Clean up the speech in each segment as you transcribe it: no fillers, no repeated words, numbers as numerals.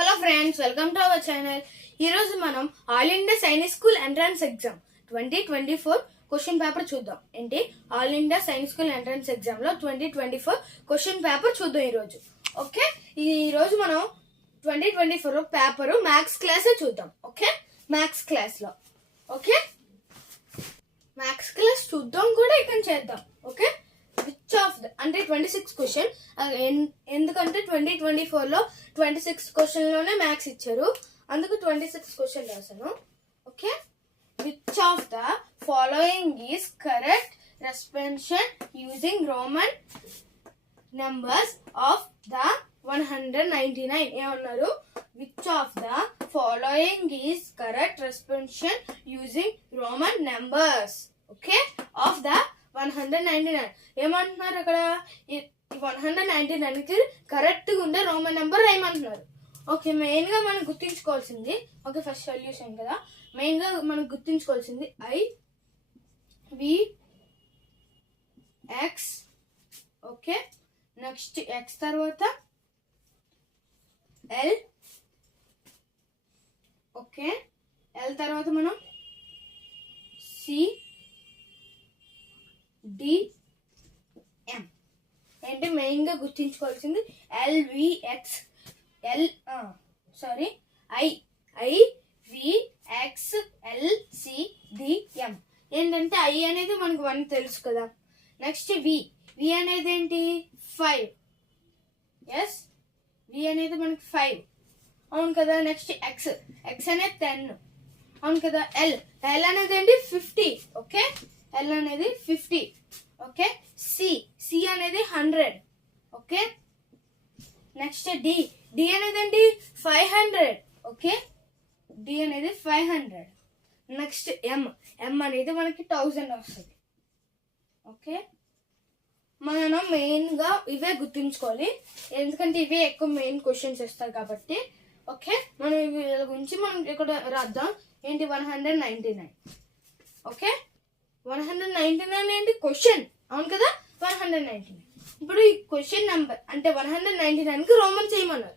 Hello friends, welcome to our channel. ఈరోజు మనం all India Sainik school entrance exam 2024 question paper చూద్దాం. ఏంటి all India Sainik school entrance exam లో 2024 question paper చూద్దాం ఈరోజు. ఓకే, ఈరోజు మనం 2024 పేపర్ మ్యాథ్స్ క్లాస్ చూద్దాం. ఓకే, మ్యాథ్స్ క్లాస్ లో మ్యాథ్స్ క్లాస్ చూద్దాం కూడా ఇక్కడ చేద్దాం. ఓకే, విచ్ ఆఫ్ ద అంటే 26 క్వశ్చన్, ఎందుకంటే 2024 లో 26 క్వశ్చన్ లోనే మ్యాథ్స్ ఇచ్చారు, అందుకు 26 క్వశ్చన్ రాశాను. Okay, which of the following is correct representation using Roman numbers of the 199 ఏమన్నారు? Which of the following is correct representation using Roman numbers okay of the 199 ఏమంటున్నారు అక్కడ? ఈ 199 కి కరెక్ట్ గా ఉండే రోమన్ నెంబర్ ఏమంటున్నారు? ఓకే, మెయిన్ గా మనం గుర్తించుకోవాల్సింది, ఓకే ఫస్ట్ సొల్యూషన్ కదా, మెయిన్ గా మనం గుర్తించుకోవాల్సింది IVX. ఓకే, నెక్స్ట్ X తర్వాత L. ఓకే, L తర్వాత మనం CDM. ఏంటి మెయిన్ గా గుర్తించుకోవాల్సింది IVX. LCDM ఏంటంటే I అనేది మనకు 1 తెలుసు కదా. నెక్స్ట్ V అనేది ఏంటి? 5. ఎస్, V అనేది మనకి 5 అవును కదా. నెక్స్ట్ X అనేది 10 అవును కదా. L అనేది ఏంటి? 50. ఓకే, L అనేది 50. ఓకే, C అనేది 100. ఓకే, నెక్స్ట్ D అనేది ఏంటి? 500. ఓకే, D అనేది 500. నెక్స్ట్ M అనేది మనకి 1000 వస్తుంది. ఓకే, మనం మెయిన్ గా ఇవే గుర్తుంచుకోవాలి, ఎందుకంటే ఇవే ఎక్కువ మెయిన్ క్వశ్చన్స్ ఇస్తారు కాబట్టి. ఓకే, మనం వీళ్ళ గురించి మనం ఇక్కడ రాద్దాం. ఏంటి? 199. ఓకే, 199 ఏంటి? క్వశ్చన్ అవును కదా. 199 ఇప్పుడు ఈ క్వశ్చన్ నెంబర్ అంటే 199 కి రోమన్ చేయమన్నారు.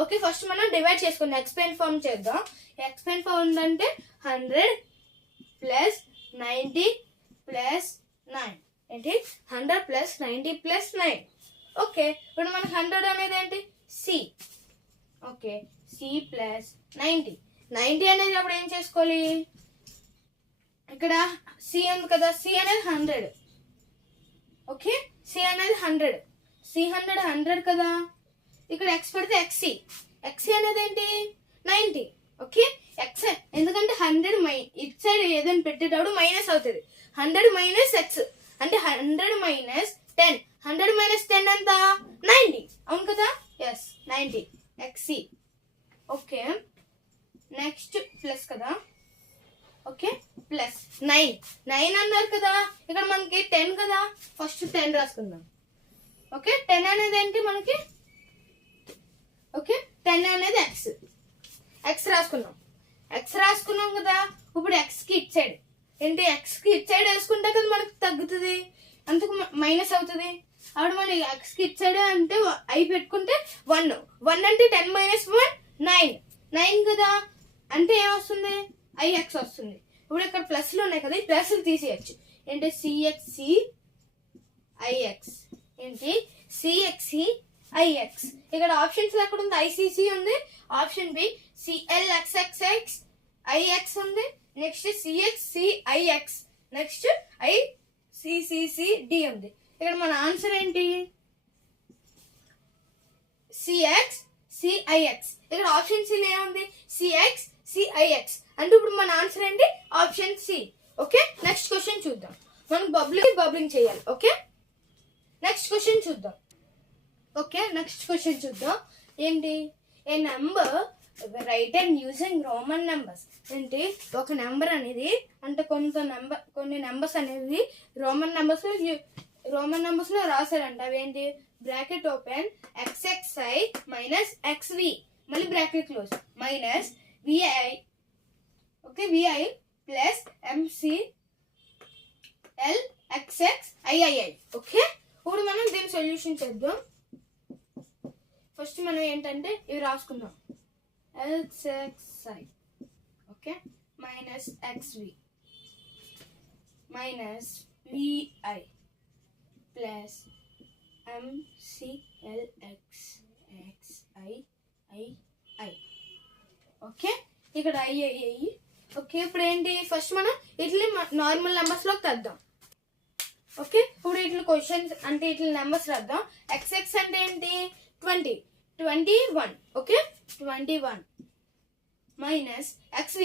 ఓకే, ఫస్ట్ మనం డివైడ్ చేసుకుందాం, ఎక్స్పెండ్ ఫార్మ్ చేద్దాం. ఎక్స్పెండ్ ఫార్మ్ అంటే 100 ప్లస్ 90 ప్లస్ 9. ఏంటి? 100 ప్లస్ 90 ప్లస్ 9. ఓకే, ఇప్పుడు మనకి 100 అనేది ఏంటి? C. ఓకే, C ప్లస్ 90 అనేది అప్పుడు ఏం చేసుకోవాలి? ఇక్కడ C ఉంది కదా, C అనేది 100. ఓకే, C అనేది 100. C 100 కదా. ఇక్కడ X పెడితే XC అనేది ఏంటి? 90. ఓకే, X ఎందుకంటే 100 ఇటు సైడ్ ఏదైనా పెట్టేటప్పుడు మైనస్ అవుతుంది. 100 మైనస్ X అంటే 100 మైనస్ 10. 100 మైనస్ 10 ఎంత? 90 అవును కదా. Yes, 90 XC. Okay, next plus కదా. ఓకే, ప్లస్ 9 అన్నారు కదా. ఇక్కడ మనకి 10 కదా, ఫస్ట్ 10 రాసుకుందాం. ఓకే, 10 అనేది ఏంటి మనకి? ఓకే, 10 అనేది X రాసుకున్నాం కదా. ఇప్పుడు X కి ఇట్ సైడ్ ఏంటి? X కి ఇట్ సైడ్ వేసుకుంటే కదా మనకి తగ్గుతుంది, అందుకు మైనస్ అవుతుంది. అప్పుడు మన X కి ఇట్ సైడ్ అంటే I పెట్టుకుంటే 1 అంటే 10 మైనస్ 1 9 కదా. అంటే ఏమొస్తుంది? IX వస్తుంది. ఇప్పుడు ఇక్కడ ప్లస్లు ఉన్నాయి కదా, ఈ ప్లస్ తీసేయచ్చు. ఏంటి? CXCIX. ఏంటి? CXCIX. ఇక్కడ ఆప్షన్స్ ఎక్కడ ఉంది? ICC ఉంది, ఆప్షన్ బి CLXXX IX ఉంది, నెక్స్ట్ CXCIX, నెక్స్ట్ ICCCD ఉంది. ఇక్కడ మన ఆన్సర్ ఏంటి? CXCIX. ఇక్కడ ఆప్షన్ సి ఏముంది? CXCIX. అంటే ఇప్పుడు మన ఆన్సర్ ఏంటి? Option C. Okay, next question చూద్దాం. మనం బబ్లింగ్ చేయాలి. ఓకే, నెక్స్ట్ క్వశ్చన్ చూద్దాం. ఓకే, నెక్స్ట్ క్వశ్చన్ చూద్దాం. ఏంటి? A number written using Roman numbers. ఏంటి? ఒక నెంబర్ అనేది అంటే కొన్ని నెంబర్స్ అనేది రోమన్ నెంబర్స్ లో రాశారంట. అవేంటి? Bracket open XXI minus XV, మళ్ళీ bracket close, minus VI. Okay, VI plus MCLXXIII. Okay, ఇప్పుడు మనం దీని సొల్యూషన్ చేద్దాం. ఫస్ట్ మనం ఏంటంటే ఇవి రాసుకుందాం. LXI, okay, minus XV minus VI plus MCLX XI. Okay, ఇక్కడ అయ్యి. ఓకే, ఇప్పుడు ఏంటి, ఫస్ట్ మనం ఇట్లా నార్మల్ నెంబర్స్ లోకి తెద్దాం. ఓకే, ఇప్పుడు ఇట్లా క్వశ్చన్స్ అంటే ఇట్లా నెంబర్స్ రాద్దాం. XX అంటే ఏంటి, 21. ఓకే, 21 మైనస్ XV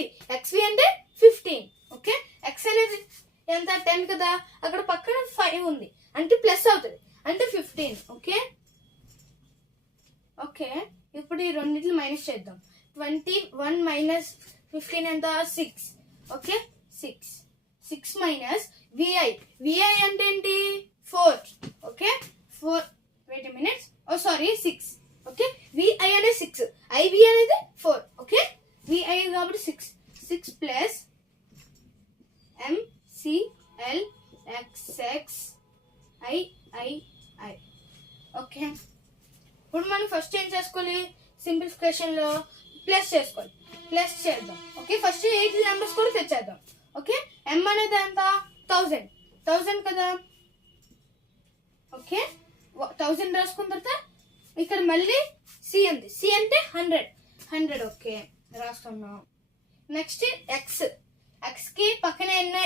అంటే 15. ఓకే, X అనేది ఎంత, 10 కదా, అక్కడ పక్కన 5 ఉంది అంటే ప్లస్ అవుతుంది అంటే 15. ఓకే ఓకే, ఇప్పుడు ఈ రెండింటిని మైనస్ చేద్దాం. 21 మైనస్ 15 ఎంత, 6. ఓకే, 6 మైనస్ VI అంటే ఏంటి, 4. ఓకే, 4 వెయిట్ మినిట్స్, ఓ సారీ 6. ఓకే, VI అనేది 6, IV అనేది 4. ఓకే, VI కాబట్టి 6 ప్లస్ MCLXXII. ఓకే, ఇప్పుడు మనం ఫస్ట్ ఏం చేసుకోవాలి, సింప్లిఫికేషన్ లో ప్లస్ చేసుకోవాలి. ప్లస్ చేద్దాం. ఓకే, ఫస్ట్ 8 నెంబర్స్ కూడా తెచ్చేద్దాం. ఓకే, M అనేది ఎంత, 1000 కదా. ఓకే, 1000 రాసుకున్న తర్వాత ఇక్కడ మళ్ళీ C ఉంది, C అంటే 100. ఓకే, రాసుకున్నాం. నెక్స్ట్ X కి పక్కన ఎన్ని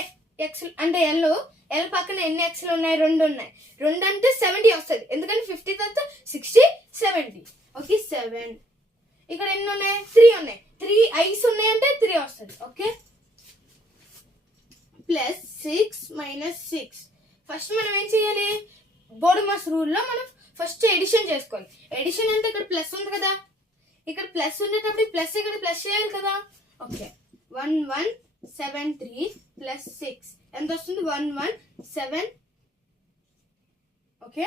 X అంటే L పక్కన ఎన్ని X ఉన్నాయి, 2 ఉన్నాయి. 2 అంటే 70 వస్తుంది, ఎందుకంటే 50 తర్వాత 60 70. ఓకే, 7. ఇక్కడ ఎన్ని ఉన్నాయి, 3 ఉన్నాయి. 3 I's ఉన్నాయి అంటే 3 వస్తుంది. Okay, plus 6 minus 6. ఫస్ట్ మనం ఏం చేయాలి, బోర్డమాస్ రూల్ లో మనం ఫస్ట్ ఎడిషన్ చేసుకోవాలి. ఎడిషన్ అంటే ఇక్కడ ప్లస్ ఉంది కదా, ఇక్కడ ప్లస్ ఉండేటప్పుడు ప్లస్ ఇక్కడ ప్లస్ చేయాలి కదా. ఓకే, 1173 ప్లస్ 6 ఎంత వస్తుంది, 117. ఓకే,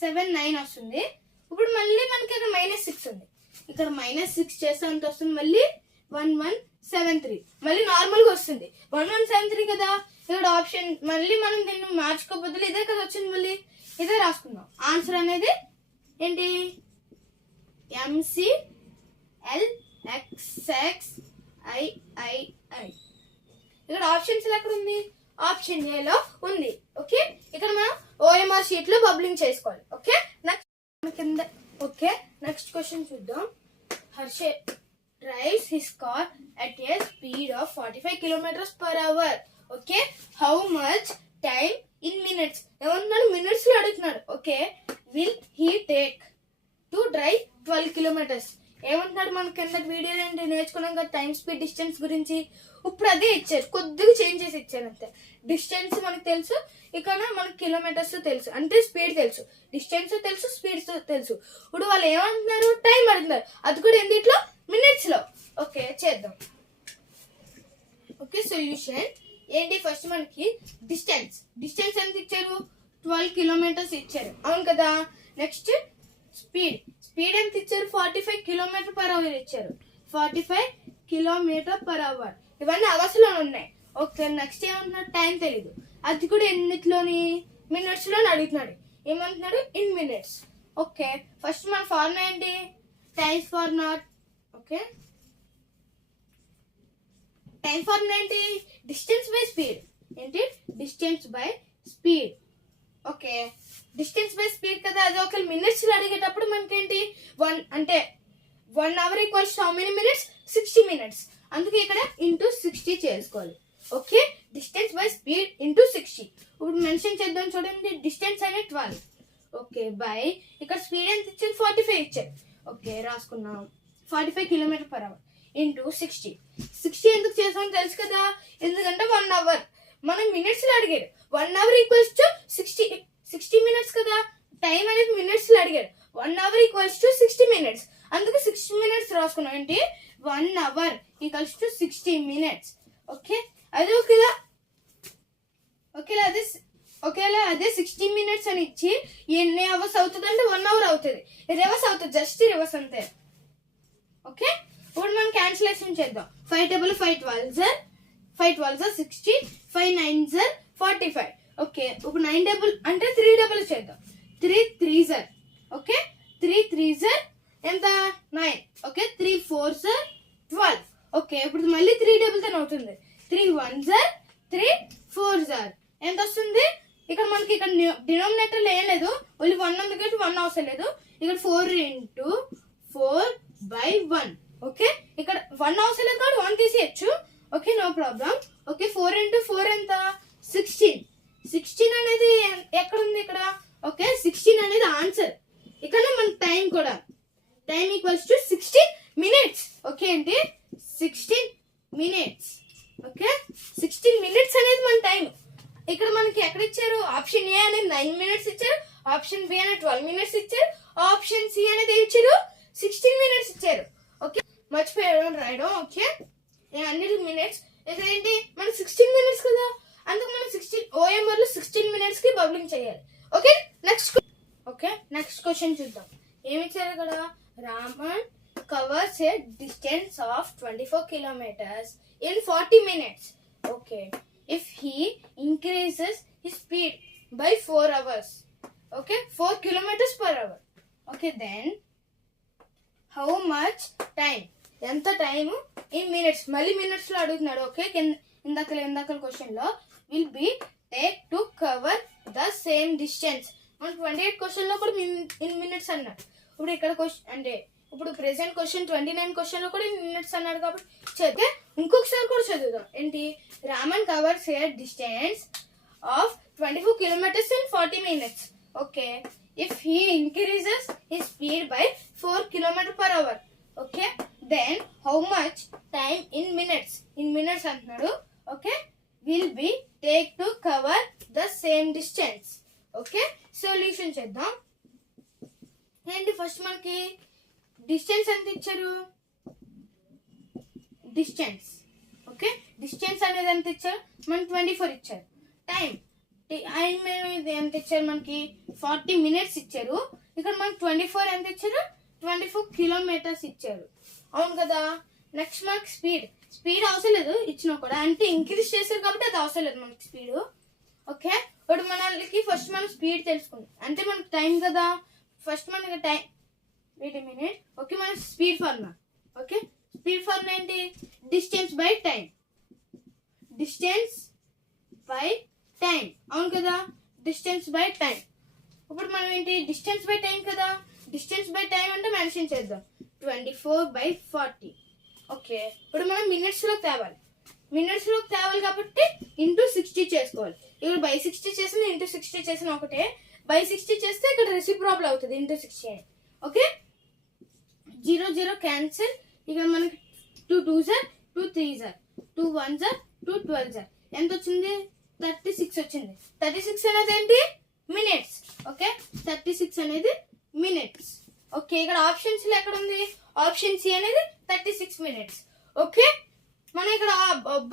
79 వస్తుంది. ఇప్పుడు మళ్ళీ మనకి ఇక్కడ మైనస్ 6 ఉంది, ఇక్కడ మైనస్ 6 చేస్తే ఎంత వస్తుంది, మళ్ళీ 1173. మళ్ళీ నార్మల్ గా వస్తుంది, 1173 కదా. ఇక్కడ ఆప్షన్ మళ్ళీ మనం దీన్ని మార్చుకోబోద్దు, ఇదే కదా వచ్చింది, మళ్ళీ ఇదే రాసుకుందాం. ఆన్సర్ అనేది ఏంటి, MCLXXII. ఇక్కడ ఆప్షన్స్ ఎక్కడ ఉంది, ఆప్షన్ ఏ లో ఉంది. ఓకే, ఇక్కడ మనం OMR షీట్ లో బబ్లింగ్ చేసుకోవాలి. ఓకే, నెక్స్ట్ కింద. ఓకే, నెక్స్ట్ క్వశ్చన్ చూద్దాం. Hershey drives his car at a speed of 45 km/h. Okay, how much time in minutes? ఏమన్నాడు, మినిట్స్ లో అడుగుతున్నాడు. Okay, will he take to drive 12 kilometers? ఏమంటున్నాడు, మన కింద వీడియో ఏంటి నేర్చుకున్నాం కదా టైం స్పీడ్ డిస్టెన్స్ గురించి. ఇప్పుడు అదే ఇచ్చారు, కొద్దిగా చేంజ్ చేసి ఇచ్చారు అంతే. డిస్టెన్స్ మనకు తెలుసు, ఇక్కడ మనకి కిలోమీటర్స్ తెలుసు, అంటే స్పీడ్ తెలుసు, డిస్టెన్స్ తెలుసు, స్పీడ్ తెలుసు. ఇప్పుడు వాళ్ళు ఏమంటున్నారు, టైం అడుగుతున్నారు, అది కూడా ఎందులో, మినిట్స్ లో. ఓకే, చేద్దాం. ఓకే, సొల్యూషన్ ఏంటి, ఫస్ట్ మనకి డిస్టెన్స్ ఎంత ఇచ్చారు, 12 kilometers ఇచ్చారు, అవును కదా. నెక్స్ట్ స్పీడ్ ఎంత ఇచ్చారు, 45 km/h ఇచ్చారు, 45 km/h. ఇవన్నీ అవర్స్ లో ఉన్నాయి. ఓకే, నెక్స్ట్ ఏమంటున్నాడు, టైం తెలీదు, అది కూడా ఎన్నిట్లోని, మినిట్స్ లో అడుగుతున్నాడు. ఏమంటున్నాడు, ఇన్ మినిట్స్. ఓకే, ఫస్ట్ మన ఫార్ములా ఏంటి, టైమ్స్ ఫార్ నాట్. ఓకే, టైం ఫార్ములా ఏంటి, డిస్టెన్స్ బై స్పీడ్. ఏంటి, distance by speed. Okay, distance by speed కదా, అది ఒక మినిట్స్ లో అడిగేటప్పుడు మనకేంటి 1 అంటే 1 hour equals how many minutes, 60 minutes. అందుకే ఇక్కడ ఇంటూ 60 చేసుకోవాలి. Okay, distance by speed into 60. ఇప్పుడు మెన్షన్ చేద్దాం చూడండి, డిస్టెన్స్ అనేది 12. ఓకే, బై ఇక్కడ స్పీడ్ ఎంత ఇచ్చారు, 45 ఇచ్చారు. ఓకే, రాసుకున్నాం, 45 km/h ఇంటూ 60. ఎందుకు చేసామో తెలుసు కదా, ఎందుకంటే 1 hour మనం మినిట్స్ లో అడిగారు. 1 hour ఈక్వల్స్ టు 60 minutes కదా, టైం అనేది మినిట్స్ లో అడిగారు. 1 hour ఈక్వల్స్ టు 60 minutes, అందుకు 60 minutes రాసుకున్నాం. ఏంటి, 1 hour equals to 60 minutes. Okay, అది ఒకేలా అదే 60 minutes అని ఇచ్చి ఎన్ని అవర్స్ అవుతుంది అంటే 1 hour అవుతుంది. రివర్స్ అవుతుంది, జస్ట్ రివర్స్ అంతే. ఓకే, ఇప్పుడు మనం క్యాన్సిలేషన్ చేద్దాం. 5 double 5 12 60, 5 9 45. ఓకే, ఇప్పుడు 9 double అంటే 3 double చేద్దాం. 3 3 ఓకే, 3 3 ఎంత, 9. ఓకే, 3 4 12. ఓకే, ఇప్పుడు మళ్ళీ 3 డబుల్ తన అవుతుంది. 3 1s are 3 4s are ఎంత వస్తుంది? ఇక్కడ మనకి ఇక్కడ డినామినేటర్ ఏం లేదు, ఓన్లీ 1 ఉంది కాబట్టి 1 అవసరం లేదు. ఇక్కడ 4 into 4/1. ఓకే, ఇక్కడ 1 అవసరం లేదు కాబట్టి 1 తీసేయచ్చు. Okay, no problem. Okay, 4 into 4 ఎంత? 16. 16 అనేది ఎక్కడ ఉంది? ఇక్కడ. ఓకే, 16 అనేది ఆన్సర్. ఇక్కడ మన టైం కూడా, time equals to 16 minutes. Okay అండి, 16 minutes. ఓకే, 16 minutes అనేది మన టైం. ఇక్కడ మనకి ఎక్కడ ఇచ్చారు? ఆప్షన్ ఏ అనేది 9 minutes ఇచ్చారు, ఆప్షన్ బి అనేది 12 minutes ఇచ్చారు, ఆప్షన్ సి అనేది ఇచ్చారు 16 minutes ఇచ్చారు. ఓకే, మర్చిపోయాడు రాయడం. ఓకే, అన్ని మినిట్స్. ఇక్కడ ఏంటి? మనకి 16 minutes కదా, అందుకు మనం 16 OMR లో 16 minutes కి బబ్లింగ్ చేయాలి. ఓకే, నెక్స్ట్ క్వశ్చన్ చూద్దాం. ఏమి ఇచ్చారు ఇక్కడ? Raman covers a distance of 24 kilometers in 40 minutes. Okay, if he increases his speed by 4 hours, okay, 4 kilometers per hour, okay, then how much time? ఎంత టైం ఇన్ మినిట్స్? మళ్ళీ minutes లో అడుగుతున్నాడు. Okay, ఇందాక question లో will be take to cover the same distance. మనకు 28 question లో కూడా in minutes అన్నాడు. ఇప్పుడు ఇక్కడ క్వశ్చన్ అంటే ఇప్పుడు ప్రెసెంట్ క్వశ్చన్ 29 క్వశ్చన్ లో కూడా మినిట్స్ అన్నాడు కాబట్టి చదివితే ఇంకొకసారి కూడా చదువుదాం. ఏంటి? Raman covers a distance of 24 kilometers in 40 minutes. Okay, if he increases his speed by 4 kilometers per hour, okay, then how much time in minutes? In minutes అంటున్నాడు. Okay, will be take to cover the same distance. Okay, solution చేద్దాం. ఏంటి? First మనకి distance ఎంత ఇచ్చారు? Distance. Okay, distance అనేది ఎంత ఇచ్చారు? మనకి 24 ఇచ్చారు. టైం ఎంత ఇచ్చారు? మనకి 40 minutes ఇచ్చారు. ఇక్కడ మనకి 24 ఎంత ఇచ్చారు? 24 kilometers ఇచ్చారు. అవును కదా. నెక్స్ట్ మనకి స్పీడ్ అవసరం లేదు ఇచ్చినా కూడా, అంటే ఇంక్రీజ్ చేశారు కాబట్టి అది అవసరం లేదు మనకి స్పీడ్. ఓకే, ఇప్పుడు మనకి ఫస్ట్ మనం స్పీడ్ తెలుసుకుందాం. అంటే మనకి టైం కదా. ఫస్ట్ మనకి time, wait a minute. Okay, మన speed formula. Okay, speed formula ఏంటి? Distance by time. Distance by time. అవును కదా, డిస్టెన్స్ బై టైం. ఇప్పుడు మనం ఏంటి? డిస్టెన్స్ బై టైం కదా. డిస్టెన్స్ బై టైం అంటే మెన్షన్ చేద్దాం. 24/40. ఓకే, ఇప్పుడు మనం మినిట్స్ లోకి తేవాలి. కాబట్టి ఇంటూ 60 చేసుకోవాలి. ఇక్కడ బై 60 చేసిన ఇంటూ 60 చేసిన ఒకటే. బై 60 చేస్తే ఇక్కడ రెసిప్రోకల్ అవుతుంది ఇంటూ 60 అని. Okay, 0 0 cancel. ఇక మనకి 2 2s are 2 3s are 2 1s are 2 12s are ఎంత వచ్చింది? 36 వచ్చింది. 36 అనేది ఏంటి? మినిట్స్. ఓకే, 36 అనేది మినిట్స్. ఓకే, ఇక్కడ ఆప్షన్స్ లో ఎక్కడ ఉంది? ఆప్షన్ సి అనేది 36 minutes. ఓకే, మనం ఇక్కడ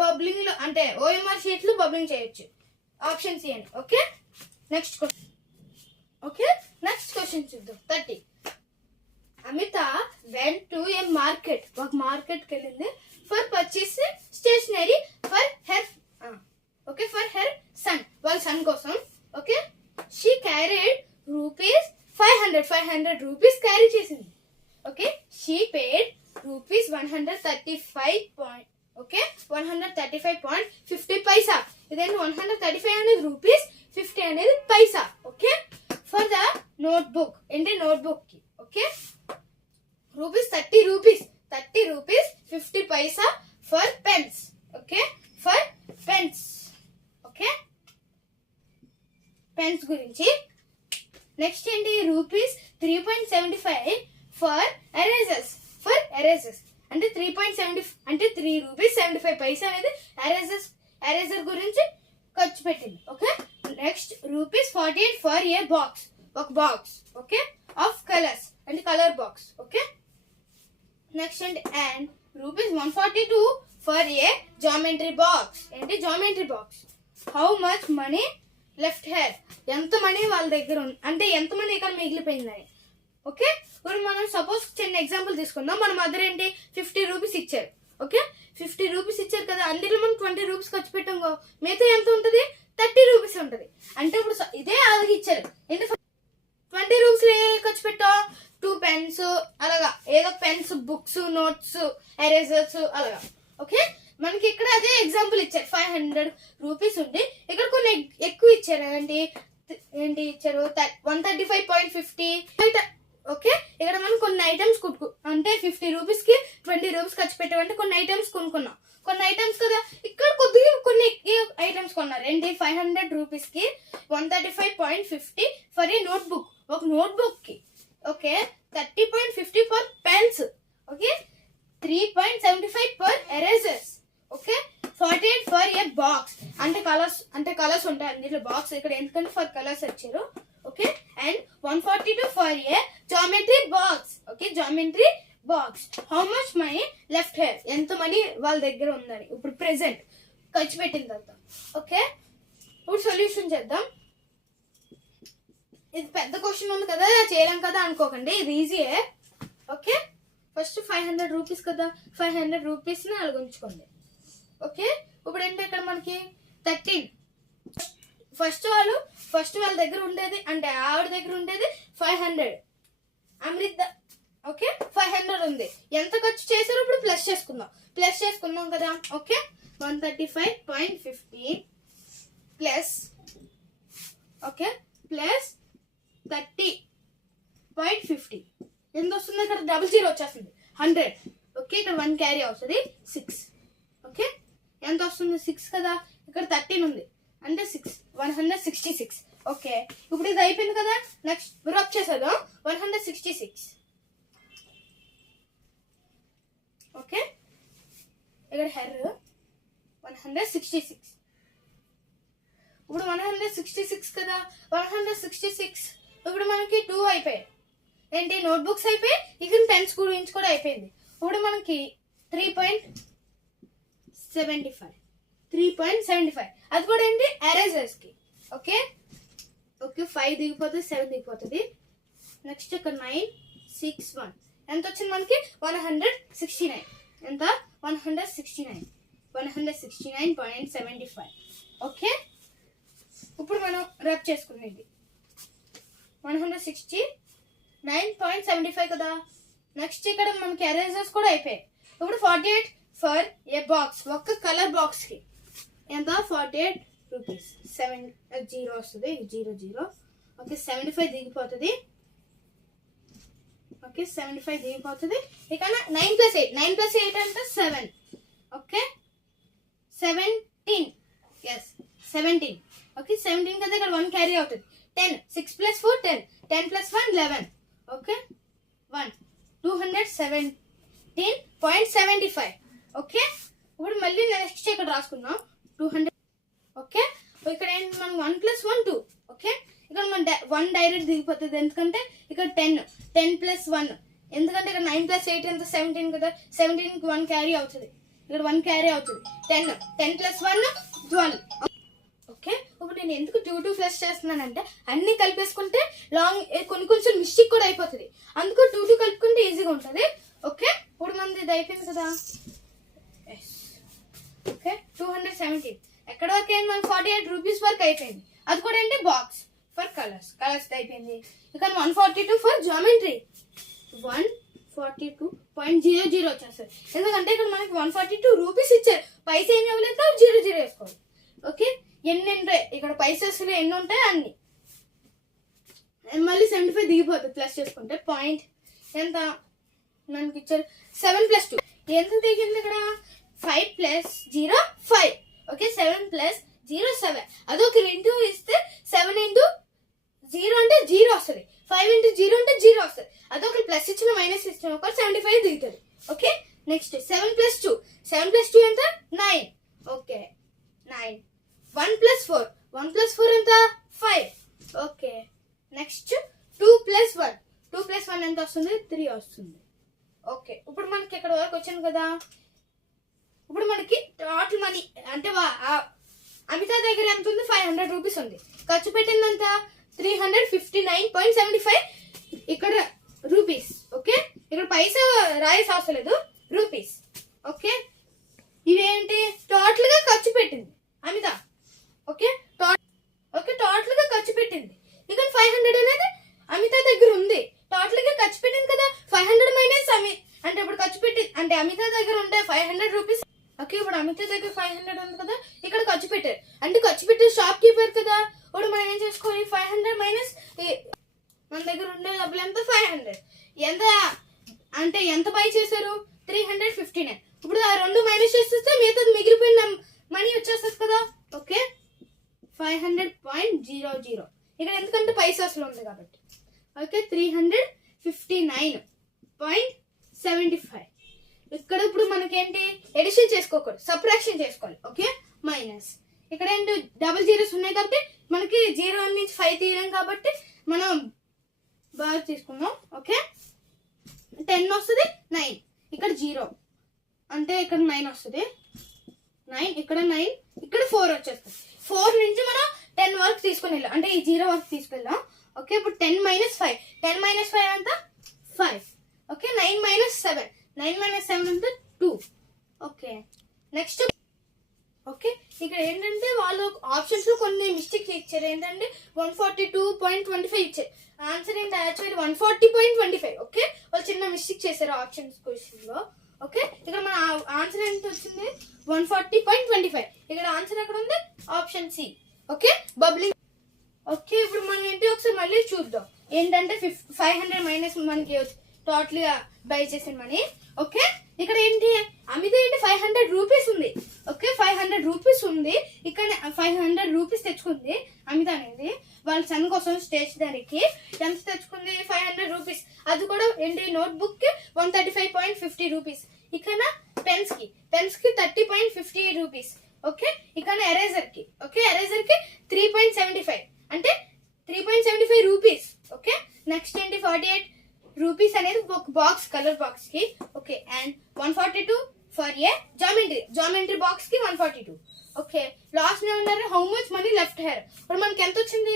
బబ్లింగ్ లో అంటే OMR షీట్ లో బబ్లింగ్ చేయొచ్చు. ఆప్షన్ సి అని. ఓకే, నెక్స్ట్ క్వశ్చన్ చూద్దాం. 30. Amita went to a market. ఒక మార్కెట్ కి వెళ్ళింది for purchase stationery for her son. వాళ్ళ సన్ కోసం. Okay, she carried ₹500 rupees carry చేసింది. Okay, she paid ₹135. Okay, 135.50 paisa. ఇదేంటి? 135 అనేది రూపీస్, 50 అనేది paisa. Okay, for the notebook. ఏంటి? నోట్బుక్ కి. Okay, ₹30 50 paisa for pens. Okay, for pens. Okay, pens గురించి. నెక్స్ట్ ఏంటి? ₹3.75 ఫర్ ఎరేజర్స్. అంటే 3.70 అంటే ₹3.75 అనేది ఎరేజర్ గురించి ఖర్చు పెట్టింది. Okay, next ₹48 for a box. ఒక బాక్స్. ఓకే, ఆఫ్ కలర్స్ అంటే కలర్ బాక్స్. ఓకే, నెక్స్ట్ ఏంటి? And ₹142 for a geometry box. ఏంటి? Geometry box. How much money left here? ఎంత మనీ వాళ్ళ దగ్గర ఉంది, అంటే ఎంత మనీ ఇక్కడ మిగిలిపోయిందని. ఓకే, ఇప్పుడు మనం సపోజ్ చిన్న ఎగ్జాంపుల్ తీసుకుందాం. మన మదర్ ఏంటి? 50 రూపీస్ ఇచ్చారు. ఓకే, 50 రూపీస్ ఇచ్చారు కదా, అందులో మనం 20 రూపీస్ ఖర్చు పెట్టాం. మిగతా ఎంత ఉంటుంది? 30 రూపీస్ ఉంటుంది. అంటే ఇప్పుడు ఇదే అలాగే ఇచ్చారు. ఏంటి? 20 రూపీస్ ఖర్చు పెట్టాం, 2 పెన్స్ అలాగా, ఏదో పెన్స్, బుక్స్, నోట్స్, ఎరేజర్స్ అలాగా. ఓకే, మనకి ఇక్కడ అదే ఎగ్జాంపుల్ ఇచ్చారు. 500 రూపీస్ ఉంది, ఇక్కడ కొన్ని ఎక్కువ ఇచ్చారు. ఏంటి ఇచ్చారు? 135.50. ఓకే, ఇక్కడ మనం కొన్ని ఐటమ్స్ అంటే 50 రూపీస్ కి 20 రూపీస్ ఖర్చు పెట్టామంటే కొన్ని ఐటమ్స్ కొనుక్కున్నాం. కొన్ని ఐటమ్స్ కదా, ఇక్కడ కొద్దిగా కొన్ని ఐటమ్స్ కొన్నారు. ఏంటి? 500 రూపీస్ కి 135.50 ఫర్ ఏ నోట్బుక్, ఒక నోట్బుక్ కి. Okay, 30.50 for pens. Okay, 3.75 for erasers. Okay, 48 for a box, అంటే కలర్స్ ఉంటాయి అందులో బాక్స్. ఇక్కడ ఎందుకంటే ఫర్ కలర్స్ వచ్చారు. Okay, and 142 for a geometry box. Okay, geometry box. How much money left here, ఎంత money వాళ్ళ దగ్గర ఉందని ఇప్పుడు ప్రెసెంట్ ఖర్చు పెట్టిన తర్వాత. ఓకే, ఇప్పుడు సొల్యూషన్ చేద్దాం. ఇది పెద్ద క్వశ్చన్ ఉంది కదా, చేయలేం కదా అనుకోకండి, ఇది ఈజీయే. ఓకే, ఫస్ట్ 500 రూపీస్ కదా, 500 రూపీస్ ని అలగుంచుకోండి. ఓకే, ఇప్పుడు ఏంటి ఇక్కడ మనకి 13. ఫస్ట్ వాళ్ళ దగ్గర ఉండేది, అంటే ఆవిడ దగ్గర ఉండేది 500. అమృత ఓకే 500 ఉంది. ఎంత ఖర్చు చేశారో ఇప్పుడు ప్లస్ చేసుకుందాం కదా. ఓకే, 135.50 ప్లస్ ఓకే ప్లస్ 30.50 ఎంత వస్తుంది? ఇక్కడ 00 వచ్చేస్తుంది, 100. ఓకే, ఇక్కడ 1 క్యారీ అవుతుంది, 6. ఓకే, ఎంత వస్తుంది? 6 కదా, ఇక్కడ 13 ఉంది అంటే 6, 166. ఓకే, ఇప్పుడు ఇది అయిపోయింది కదా, నెక్స్ట్ రబ్ చేసేద్దాం. 166. ఓకే, ఇక్కడ హెర్ 166. ఇప్పుడు 166 కదా, 166 ఇప్పుడు మనకి 2 అయిపోయాయి. ఏంటి? నోట్బుక్స్ అయిపోయి, ఇక్కడ పెన్స్ గురించి కూడా అయిపోయింది. ఇప్పుడు మనకి 3.75 అది కూడా ఏంటి? ఎరేజర్స్ కి. ఓకే, 5 దిగిపోతుంది, 7 దిగిపోతుంది. నెక్స్ట్ ఇక్కడ 9, 6, 1 ఎంత వచ్చింది మనకి? 169. ఎంత? 169.75. ఓకే, ఇప్పుడు మనం రబ్ చేసుకునేది 169.75 కదా. నెక్స్ట్ ఇక్కడ మనకి ఎరేజర్స్ కూడా అయిపోయాయి. ఇప్పుడు 48 ఫర్ ఏ బాక్స్, ఒక్క కలర్ బాక్స్ కి ఎంత? 48 రూపీస్. 70 వస్తుంది, 00. ఓకే, 75 దిగిపోతుంది. ఓకే, 75 దిగిపోతుంది. ఇక 9 + 8 అంటే 7. ఓకే, 17. ఎస్, 17. ఓకే, 17 కదా, ఇక్కడ 1 క్యారీ అవుతుంది. 10, 6 + 4 10, 10 + 1 11. ఓకే, 1 217.75. ఓకే, ఇప్పుడు మళ్ళీ నెక్స్ట్ ఇక్కడ రాసుకుందాం 200. ఓకే, ఇక్కడ ఏంటి? మనం 1 + 1 2. ఓకే, ఇక్కడ మన 1 డైరెక్ట్ దిగిపోతుంది, ఎందుకంటే ఇక్కడ 10 + 1, ఎందుకంటే ఇక్కడ 9 + 8 ఎంత? 17 కదా, 17 కి 1 క్యారీ అవుతుంది, ఇక్కడ 1 క్యారీ అవుతుంది. 10 + 1 12. ఓకే, ఇప్పుడు నేను ఎందుకు 2 ప్లస్ చేస్తున్నానంటే అన్ని కలిపేసుకుంటే కొంచెం మిస్టేక్ కూడా అయిపోతుంది, అందుకు 2 కలుపుకుంటే ఈజీగా ఉంటుంది. ఓకే, ఇప్పుడు మనది ఇది అయిపోయింది కదా. ఓకే, 217 ఎక్కడ వరకు అయింది? మనకి 48 రూపీస్ వరకు అయిపోయింది. అది కూడా ఏంటి? బాక్స్ ఫర్ కలర్స్ అయిపోయింది. ఇక్కడ 142 ఫర్ జామెట్రీ, 142.00 వచ్చేస్తుంది, ఎందుకంటే ఇక్కడ మనకి 142 రూపీస్ ఇచ్చారు, పైసా ఏమి ఇవ్వలేదు, 00 వేసుకోవాలి. ఓకే, ఎన్ని ఉంటాయి ఇక్కడ? పైసలు ఎన్ని ఉంటాయి అన్ని. మళ్ళీ 75 దిగిపోతుంది ప్లస్ చేసుకుంటే. పాయింట్ ఎంత మనకి ఇచ్చారు? 7 + 2 ఎంత దిగింది ఇక్కడ? 5 + 0 5. ఓకే, 7 + 0 7. అదొక 2 ఇస్తే 7 × 0 అంటే 0 వస్తుంది, 5 × 0 అంటే 0 వస్తుంది. అదొక ప్లస్ ఇచ్చిన మైనస్ ఇచ్చిన ఒక 75 దిగుతుంది. ఓకే, నెక్స్ట్ 7 + 2 ఎంత? 9. ఓకే, 9. 1 + 4 ఎంత? 5. ఓకే, నెక్స్ట్ 2 + 1 ఎంత వస్తుంది? 3 వస్తుంది. ఓకే, ఇప్పుడు మనకి ఇక్కడ వరకు వచ్చింది కదా. ఇప్పుడు మనకి టోటల్ మనీ అంటే అమిత దగ్గర ఎంత ఉంది? 500 రూపీస్ ఉంది. ఖర్చు పెట్టిందంత 359.75 ఇక్కడ రూపీస్. ఓకే, ఇక్కడ పైసా రాయేసి అవసరం లేదు, రూపీస్. ఓకే, ఇవేంటి? టోటల్ గా ఖర్చు పెట్టింది అమిత. ఓకే, టోటల్ గా ఖర్చు పెట్టింది. ఇక్కడ 500 అనేది అమిత దగ్గర ఉంది, టోటల్ గా ఖర్చు పెట్టింది కదా 500 మైనస్ అంటే ఇప్పుడు ఖర్చు పెట్టి అంటే అమిత దగ్గర ఉంటే 500 రూపీస్. ఓకే, ఇప్పుడు అమిత దగ్గర 500 ఉంది కదా, ఇక్కడ ఖర్చు పెట్టారు అంటే ఖర్చు పెట్టే షాప్ కీపర్ కదా. ఇప్పుడు మనం ఏం చేసుకోవాలి, 500 మైనస్ మన దగ్గర ఉండే డబ్బులు ఎంత 500 ఎంత అంటే ఎంత బై చేశారు 359. ఇప్పుడు ఆ రెండు మైనస్ చేస్తే మిగతా మిగిలిపోయిన మనీ వచ్చేస్తుంది కదా. ఓకే 500.00 ఇక్కడ ఎందుకంటే పైసాస్లో ఉంది కాబట్టి. ఓకే 359.75. ఇక్కడ ఇప్పుడు మనకేంటి ఎడిషన్ చేసుకోకూడదు, సబ్ట్రాక్షన్ చేసుకోవాలి. ఓకే మైనస్ ఇక్కడ ఏంటి డబుల్ జీరోస్ ఉన్నాయి కాబట్టి మనకి 0 నుంచి 5 తీయలేం కాబట్టి మనం బాగా తీసుకున్నాం. ఓకే 10 వస్తుంది 9 ఇక్కడ 0 అంటే ఇక్కడ 9 వస్తుంది 9 ఇక్కడ 9 ఇక్కడ 4 వచ్చేస్తుంది. 4 నుంచి మనం 10 వరకు తీసుకుని వెళ్ళాం అంటే ఈ 0 వరకు తీసుకెళ్ళాం. ఓకే ఇప్పుడు 10 మైనస్ 5 10 మైనస్ 5 అంతా 5. ఓకే 9 మైనస్ 7 9 మైనస్ 7 అంతా 2. Okay next. ఓకే ఇక్కడ ఏంటంటే వాళ్ళు ఆప్షన్స్ లో కొన్ని మిస్టేక్స్ ఇచ్చారు. ఏంటంటే 142.25 ఇచ్చారు. ఆన్సర్ ఏంటి యాక్చువల్లీ 140.25. ఓకే వాళ్ళు చిన్న మిస్టేక్ చేశారు ఆప్షన్స్ క్వశ్చన్ లో. ఓకే ఇక్కడ మన ఆన్సర్ ఎంత వచ్చింది 140.25. ఇక్కడ ఆన్సర్ ఎక్కడ ఉంది option C. Okay bubbling. Okay ఇప్పుడు మనం ఏంటి ఒకసారి మళ్ళీ చూద్దాం. ఏంటంటే 500 మైనస్ మనకి టోటల్ గా బై చేసిన మనీ. ఓకే ఇక్కడ ఏంటి అమిత ఏంటి 500 రూపీస్ ఉంది. ఓకే 500 రూపీస్ ఉంది. ఇక్కడ 500 రూపీస్ తెచ్చుకుంది అమిత అనేది వాళ్ళ సన్ కోసం స్టేషనరీకి. ఎంత తెచ్చుకుంది 500 రూపీస్. అది కూడా ఏంటి నోట్బుక్ కి 135.50 రూపీస్. ఇక్కడ పెన్స్ కి 30.50 రూపీస్. ఓకే ఇక్కడ ఎరేజర్ కి ఓకే ఎరేజర్ కి 3.75 అంటే 3.75 రూపీస్. ఓకే నెక్స్ట్ ఏంటి 48 రూపీస్ అనేది ఒక బాక్స్ కలర్ బాక్స్ కి. Okay and 142 for a geometry box కి 142. ఓకే లాస్ట్ ఉన్నారు how much money left hair. ఇప్పుడు మనకి ఎంత వచ్చింది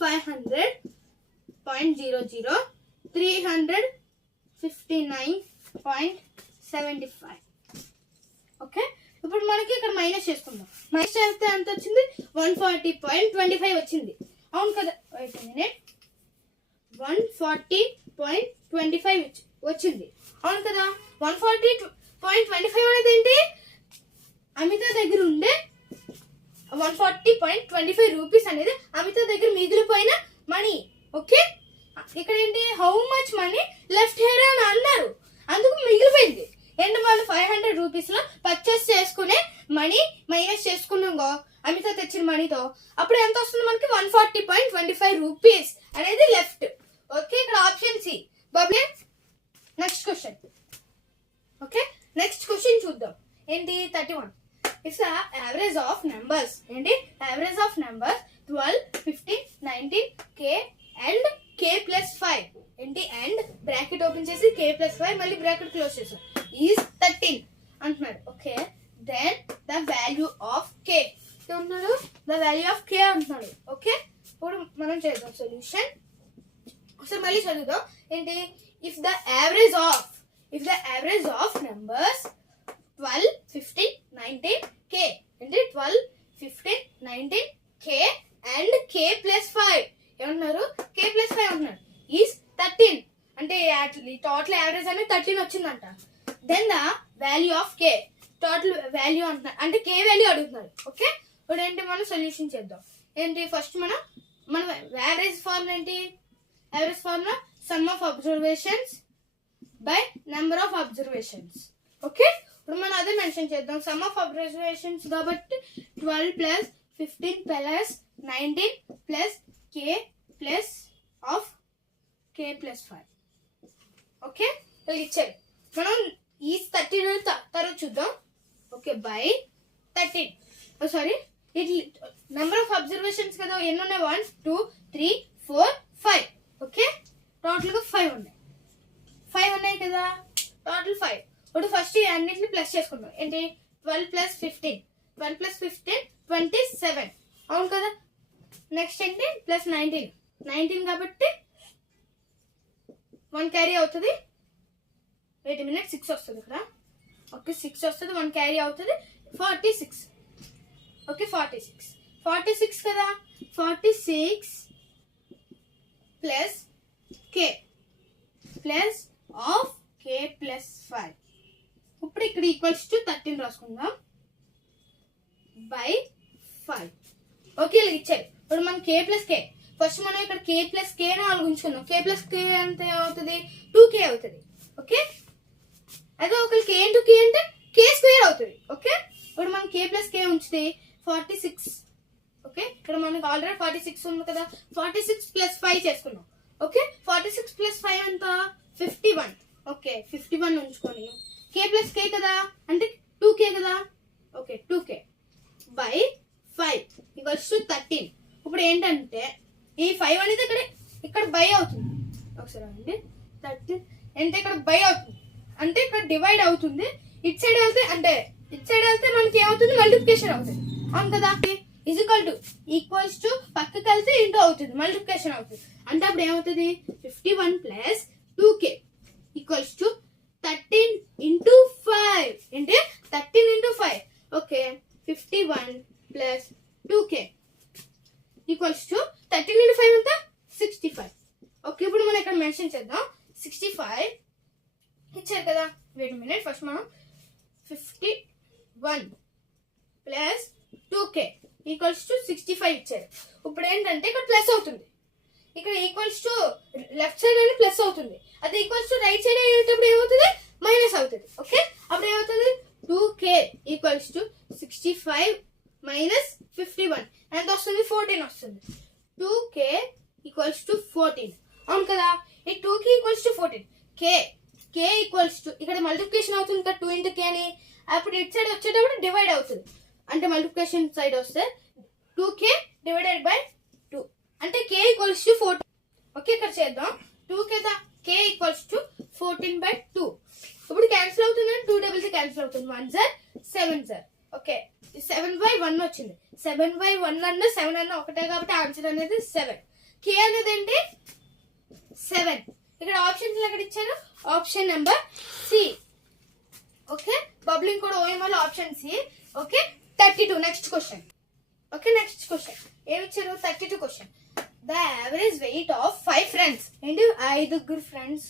500.00 359.75. ఓకే ఇప్పుడు మనకి ఇక్కడ మైనస్ చేసుకుందాం. మైనస్ చేస్తే ఎంత వచ్చింది 140.25 వచ్చింది. అవును కదా వెయిట్ మినిట్ 140.25 వచ్చింది. అవును కదా 140.25 అనేది ఏంటి అమిత దగ్గర ఉండే 140.25 రూపీస్ అనేది అమిత దగ్గర మిగిలిపోయిన మనీ. ఓకే ఇక్కడ ఏంటి how much money left here అని అన్నారు అందుకు మిగిలిపోయింది. అండ్ వాళ్ళు 500 రూపీస్ లో పర్చేస్ చేసుకునే మనీ మైనస్ చేసుకున్నాం అమిత తెచ్చిన మనీతో. అప్పుడు ఎంత వస్తుంది మనకి 140.25 రూపీస్ అనేది లెఫ్ట్. ఓకే ఇక్కడ option C bubble. Next question. Okay next question చూద్దాం. ఏంటి 31. It's average of numbers. ఏంటి average of numbers 12 15 19 k and k plus 5. ఏంటి అండ్ బ్రాకెట్ ఓపెన్ చేసి k ప్లస్ 5 మళ్ళీ బ్రాకెట్ క్లోజ్ చేసాం ఈజ్ 13 అంటున్నాడు. Okay then the value of k అంటున్నాడు. The value of k అంటున్నాడు. ఓకే ఇప్పుడు మనం చేద్దాం సొల్యూషన్. ఒకసారి మళ్ళీ చదువుదాం. ఏంటి if the average of numbers 12 15 19 k అంటే 12 15 19 k అండ్ k ప్లస్ 5 ఏమన్నారు k ప్లస్ 5 అంటున్నారు ఈజ్ 13 అంటే టోటల్ యావరేజ్ అనేది 13 వచ్చిందంట. Then the value of k total value అంటున్నారు అంటే k వాల్యూ అడుగుతున్నారు. ఓకే ఇప్పుడు ఏంటి మనం సొల్యూషన్ చేద్దాం. ఏంటి ఫస్ట్ మనం యావరేజ్ ఫార్ములా ఏంటి average formula some of observations by number of observations. Okay ఇప్పుడు మనం అదే మెన్షన్ చేద్దాం. సమ్ ఆఫ్ అబ్జర్వేషన్స్ కాబట్టి 12 plus 15 plus 19 plus k plus of k plus 5. Okay ఇచ్చారు. మనం ఈ 13 తర్వాత చూద్దాం. ఓకే బై 13 సారీ ఇది నెంబర్ ఆఫ్ అబ్జర్వేషన్స్ కదా ఎన్ని ఉన్నాయి 1 2 3 4 5. ఓకే టోటల్ గా 5 ఉన్నాయి కదా టోటల్ 5. ఇప్పుడు ఫస్ట్ అన్నింటిని ప్లస్ చేసుకుంటాం. ఏంటి 12 ప్లస్ 15 27 అవును కదా. నెక్స్ట్ ఏంటి ప్లస్ 19 కాబట్టి 1 క్యారీ అవుతుంది. వెయిట్ మినిట్ 6 వస్తుంది ఇక్కడ. ఓకే 6 వస్తుంది 1 క్యారీ అవుతుంది 46. ఓకే 46 కదా 46 plus k K plus of K plus 5. ఇప్పుడు ఇక్కడ ఈక్వల్స్ టు 13 రాసుకుందాం బై 5. ఓకే ఇలా ఇచ్చారు. ఇప్పుడు మనం కే ప్లస్ కే, ఫస్ట్ మనం ఇక్కడ కే ప్లస్ కే అని ఆలోచించుకుందాం. కే ప్లస్ కే అంటే ఏమవుతుంది, 2k అవుతుంది. ఓకే, అదే ఒకవేళ కే ఇంటూ కే అంటే కే స్క్వేర్ అవుతుంది. ఓకే, ఇప్పుడు మనం కే ప్లస్ కే ఉంచితే 46. ఓకే, ఇక్కడ మనకి ఆల్రెడీ 46 ఉంది కదా, 46 ప్లస్ 5 చేసుకున్నాం. ఓకే, 46 ప్లస్ 5 ఎంత 51. ఓకే, 51 ఉంచుకొని కే ప్లస్ కే కదా అంటే 2k కదా. Okay, 2k by 5 equals to 13. ఇప్పుడు ఏంటంటే ఈ 5 అనేది ఇక్కడ బై అవుతుంది. ఒకసారి అండి 13 అంటే ఇక్కడ బై అవుతుంది అంటే ఇక్కడ డివైడ్ అవుతుంది. ఇట్ సైడ్ వెళ్తే అంటే ఇట్ సైడ్ వెళ్తే మనకి ఏమవుతుంది, మల్టిప్లికేషన్ అవుతుంది. అవును కదా, ఈక్వల్స్ టు పక్కకి వెళ్తే ఇంటూ అవుతుంది, మల్టిప్లికేషన్ అవుతుంది. అంటే అప్పుడు ఏమవుతుంది 51 plus 2k equals to 13 into 5 అంటే 13 into 5. Okay, 51 plus 2k equals to 13 into 5 ఎంత 65. ఓకే, ఇప్పుడు మనం ఇక్కడ మెన్షన్ చేద్దాం 65 ఇచ్చారు కదా. వెయిట్ మినిట్, ఫస్ట్ మనం 51 ప్లస్ 2k ఈక్వల్స్ టు 65 ఇచ్చారు. ఇప్పుడు ఏంటంటే ఇక్కడ ప్లస్ అవుతుంది, ఇక్కడ ఈక్వల్స్ టు లెఫ్ట్ సైడ్ అని ప్లస్ అవుతుంది, అది ఈక్వల్స్ టు రైట్ సైడ్ అయ్యేటప్పుడు ఏమవుతుంది, మైనస్ అవుతుంది. ఓకే, అప్పుడు ఏమవుతుంది 2k ఈక్వల్స్ టు 65 మైనస్ 51 ఎంత వస్తుంది, 14 వస్తుంది. 2k equals to 14. అవును కదా, ఈ 2k equals to 14. k equals to ఇక్కడ మల్టిప్లికేషన్ అవుతుంది కదా 2 ఇంటూ k అని, అప్పుడు ఇటు సైడ్ వచ్చేటప్పుడు డివైడ్ అవుతుంది. అంటే మల్టిప్లికేషన్ సైడ్ వస్తే 2k డివైడెడ్ బై 2 అంటే k ఈక్వల్స్ టు 14. ఓకే, ఇక్కడ చేద్దాం 2k k equals to 14 by 2. ఇప్పుడు క్యాన్సిల్ అవుతుంది, 2 డబుల్స్ క్యాన్సిల్ అవుతుంది, 1 జర్ 7 జర్. ఓకే, 7 బై 1 వచ్చింది. 7 బై 1 అన్న 7 అన్న ఒకటే కాబట్టి ఆన్సర్ అనేది 7. k అనేది ఏంటి 7. ఇక్కడ ఆప్షన్స్ ఎక్కడ ఇచ్చారు, option number C. Okay, bubbling కూడా OMR option C. Okay, 32 next question. Okay, next question ఏమి ఇచ్చారు, 32 question. The average weight of 5 friends ఏంటి 5 ఫ్రెండ్స్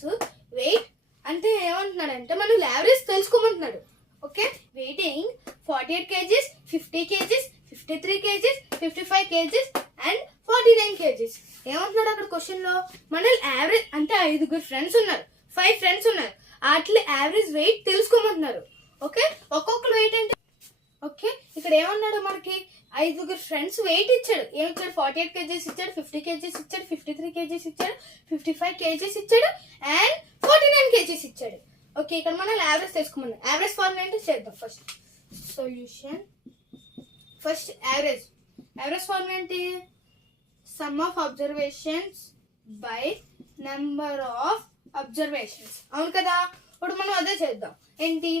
వెయిట్ అంటే ఏమంటున్నాడంటే మనం యావరేజ్ తెలుసుకోమంటున్నాడు. Okay, weighting 48 kgs, 50 kgs, 53 kgs, 55 kgs and 49 kgs. ఏమంటున్నాడు అక్కడ క్వశ్చన్ లో, మన యావరేజ్ అంటే 5 ఫ్రెండ్స్ ఉన్నారు, 5 ఫ్రెండ్స్ ఉన్నారు, వాటి యావరేజ్ వెయిట్ తెలుసుకోమంటున్నారు. ఓకే, ఒక్కొక్కరు వెయిట్ అంటే ఓకే, ఇక్కడ ఏమన్నాడు మనకి 5 ఫ్రెండ్స్ వెయిట్ ఇచ్చాడు. ఏమి ఇచ్చాడు, 48 kgs ఇచ్చాడు, 50 kgs ఇచ్చాడు, 53 kgs ఇచ్చాడు, 55 kgs ఇచ్చాడు అండ్ 49 kgs ఇచ్చాడు. ఓకే, ఇక్కడ మనం యావరేజ్ తెలుసుకోమన్నాం. యావరేజ్ ఫార్ములా ఏంటో చేద్దాం. First solution, first average formula ఏంటి, sum of observations by number of observations. అవును కదా, ఇప్పుడు మనం అదే చేద్దాం. ఏంటి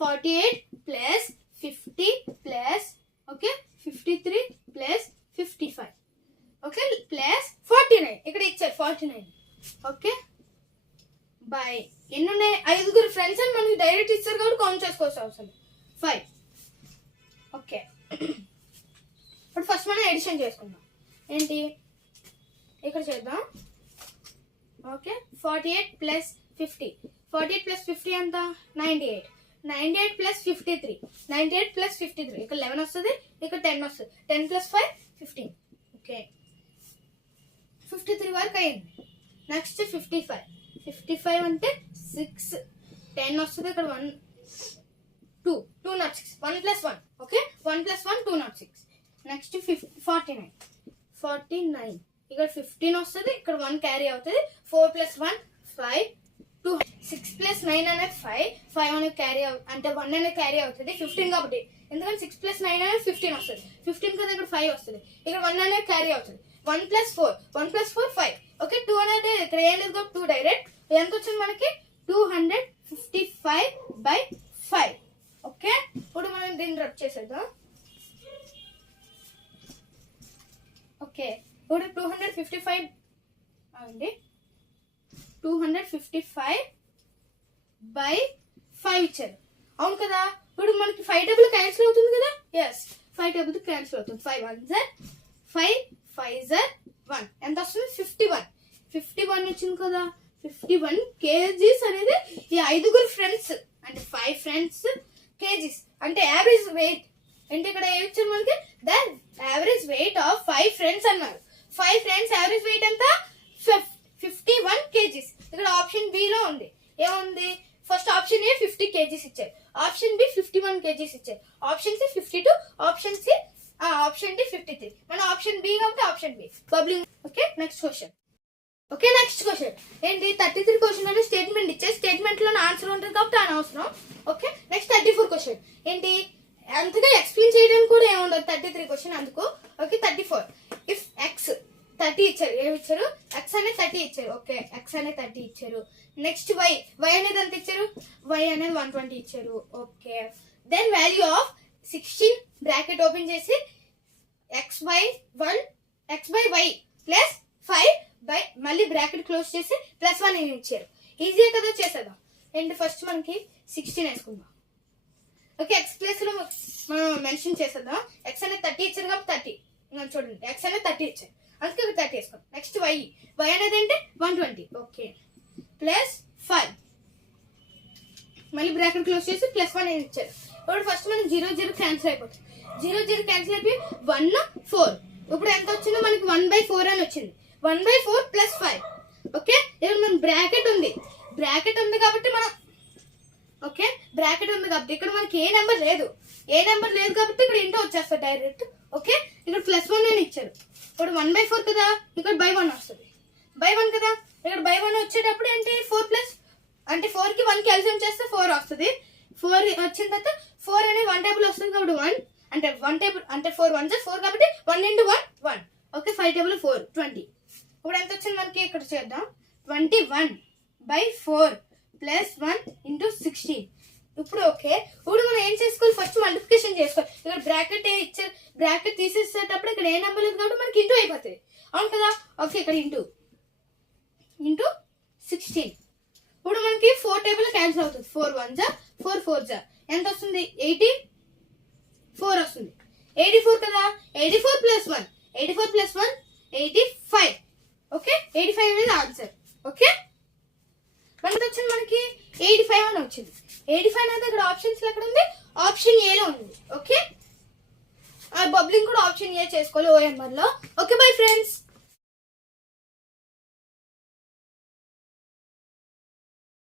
48 plus 50 plus okay 53 plus 55 okay plus 49 ఇక్కడ ఇచ్చారు 49. ఓకే, బై ఎన్ని ఉన్నాయి, 5 ఫ్రెండ్స్ అని మనకి డైరెక్ట్ ఇచ్చారు కాబట్టి కౌంట్ చేసుకోవాల్సిన అవసరం 5. ఓకే, ఇప్పుడు ఫస్ట్ మనం ఎడిషన్ చేసుకుందాం. ఏంటి ఇక్కడ చేద్దాం. ఓకే, 48 ప్లస్ 50, 48 ప్లస్ 50 ఎంత 98, 98 ప్లస్ 53, 98 ప్లస్ 53 ఇక్కడ 11 వస్తుంది, ఇక్కడ 10 వస్తుంది, 10 ప్లస్ 5 15. ఓకే, 53 వరకు అయింది. నెక్స్ట్ 55 అంటే 6, 10 వస్తుంది, ఇక్కడ 1 2 not 6, 1 plus 1. Okay, 1 plus 1 2 not 6. Next 49 ఇక్కడ 15 వస్తుంది, ఇక్కడ 1 క్యారీ అవుతుంది, 4 plus 1 5 2 6 plus 9 అనేది 5 అనేది క్యారీ అంటే 1 అనేది క్యారీ అవుతుంది 15 కాబట్టి, ఎందుకంటే 6 plus 9 అనేది 15 వస్తుంది, 15 కదా ఇక్కడ 5 వస్తుంది, ఇక్కడ 1 అనేది క్యారీ అవుతుంది, 1 plus 4 5. ఓకే, 2 అనేది ఇక్కడ ఏం లేదు 2 డైరెక్ట్ ఎంత వచ్చింది మనకి 255/5. ఓకే, ఇప్పుడు మనం దీన్ని రబ్ చేసేద్దాం. ఓకే, ఇప్పుడు 255 అండి 255/5 ఇచ్చారు. అవును కదా, ఇప్పుడు మనకి 5 టేబుల్ క్యాన్సిల్ అవుతుంది కదా. ఎస్, 5 టేబుల్ క్యాన్సిల్ అవుతుంది. 5 1 జర్ 5 5 జర్ 1 ఎంత వస్తుంది 51. 51 వచ్చింది కదా. 51 kgs అనేది ఈ 5 ఫ్రెండ్స్ అంటే 5 ఫ్రెండ్స్ kgs అంటే యావరేజ్ వెయిట్. అంటే ఇక్కడ ఏమి ఇచ్చారు మనకి, the average weight of 5 friends అన్నారు. 5 ఫ్రెండ్స్ యావరేజ్ వెయిట్ ఎంత 51 kgs. ఇక్కడ ఆప్షన్ బి లో ఉంది, ఏముంది, ఫస్ట్ ఆప్షన్ ఏ 50 kgs ఇచ్చారు, ఆప్షన్ బి 51 kgs ఇచ్చారు, option C 52, option C option D 53. మన ఆప్షన్ బి కాబట్టి option B bubbling. Okay next question. ఏంటి 33 క్వశ్చన్ అంటే స్టేట్మెంట్ ఇచ్చే స్టేట్మెంట్ లో ఆన్సర్ ఉంటుంది కాబట్టి అనవసరం. ఓకే నెక్స్ట్ 34 క్వశ్చన్ ఏంటి, అంతగా ఎక్స్ప్లెయిన్ చేయడానికి కూడా ఏముండదు 33 క్వశ్చన్ అందుకు. ఓకే 34 ఇఫ్ ఎక్స్ 30 ఇచ్చారు, ఏమి ఇచ్చారు, ఎక్స్ అనేది 30 ఇచ్చారు. ఓకే ఎక్స్ అనేది 30 ఇచ్చారు. నెక్స్ట్ వై అనేది ఎంత ఇచ్చారు, వై అనేది 120 ఇచ్చారు. Okay then value of 16 bracket open చేసి X by Y plus 5 by మళ్ళీ బ్రాకెట్ క్లోజ్ చేసి +1 అని ఇచ్చారు. ఈజీ కదా, చేసేద్దాం. అండ్ ఫస్ట్ మనకి 16 వేసుకుందాం. ఓకే ఎక్స్ ప్లేస్ లో మనం మెన్షన్ చేసేద్దాం. ఎక్స్ అనేది 30 ఇచ్చారు కాబట్టి 30, చూడండి ఎక్స్ అనేది 30 ఇచ్చారు అందుకే 30 వేసుకోండి. నెక్స్ట్ వై అనేది అంటే 120. ఓకే ప్లస్ 5 మళ్ళీ బ్రాకెట్ క్లోజ్ చేసి +1 అని ఇచ్చారు. ఇప్పుడు ఫస్ట్ మనం 0 క్యాన్సిల్ అయిపోతుంది. 0 క్యాన్సిల్ అయిపోయి 1 4. ఇప్పుడు ఎంత వచ్చిందో మనకి 1/4 అని వచ్చింది. 1/4 + 5. ఓకే ఇక్కడ మన బ్రాకెట్ ఉంది కాబట్టి మనం ఓకే బ్రాకెట్ ఉంది కాబట్టి ఇక్కడ మనకి ఏ నెంబర్ లేదు కాబట్టి ఇక్కడ ఇంటూ వచ్చేస్తుంది డైరెక్ట్. ఓకే ఇక్కడ +1 అని ఇచ్చారు. ఇప్పుడు 1/4 కదా, ఇక్కడ /1 వస్తుంది. /1 కదా, ఇక్కడ /1 వచ్చేటప్పుడు ఏంటి 4 అంటే 4 కి 1 కి ఎల్సిఎం చేస్తే 4 వస్తుంది. 4 వచ్చిన తర్వాత 4 అనేది 1 టేబుల్ వస్తుంది కాబట్టి 1 అంటే 1 టేబుల్ అంటే 4 1 4 కాబట్టి 1 × 1 1. Okay 5 table 4 20. ఇప్పుడు ఎంత వచ్చింది మనకి ఇక్కడ చేద్దాం. 21/4 + 1 × 16. ఇప్పుడు ఓకే ఇప్పుడు మనం ఏం చేసుకోవాలి, ఫస్ట్ మల్టిప్లికేషన్ చేసుకోవాలి. ఇక్కడ బ్రాకెట్ ఇచ్చారు, బ్రాకెట్ తీసేసేటప్పుడు ఇక్కడ ఏ నెంబర్ లేదు కాబట్టి మనకి ఇంటూ అయిపోతుంది. అవును కదా. ఓకే ఇక్కడ ఇంటూ 16. ఇప్పుడు మనకి 4 టేబుల్ క్యాన్సిల్ అవుతుంది. 4 1 4 4 ఎంత వస్తుంది 84 వస్తుంది. 84 కదా, 84 + 1 85. ఓకే 85 అనేది ఆన్సర్. ఓకే మనకి వచ్చింది మనకి 85 అని వచ్చింది. 85 అనేది ఇక్కడ ఆప్షన్స్ ఎక్కడ ఉంది, ఆప్షన్ ఏ లో ఉంది. ఓకే బబ్లింగ్ కూడా ఆప్షన్ ఏ చేసుకోవాలి OMR లో. Okay bye friends.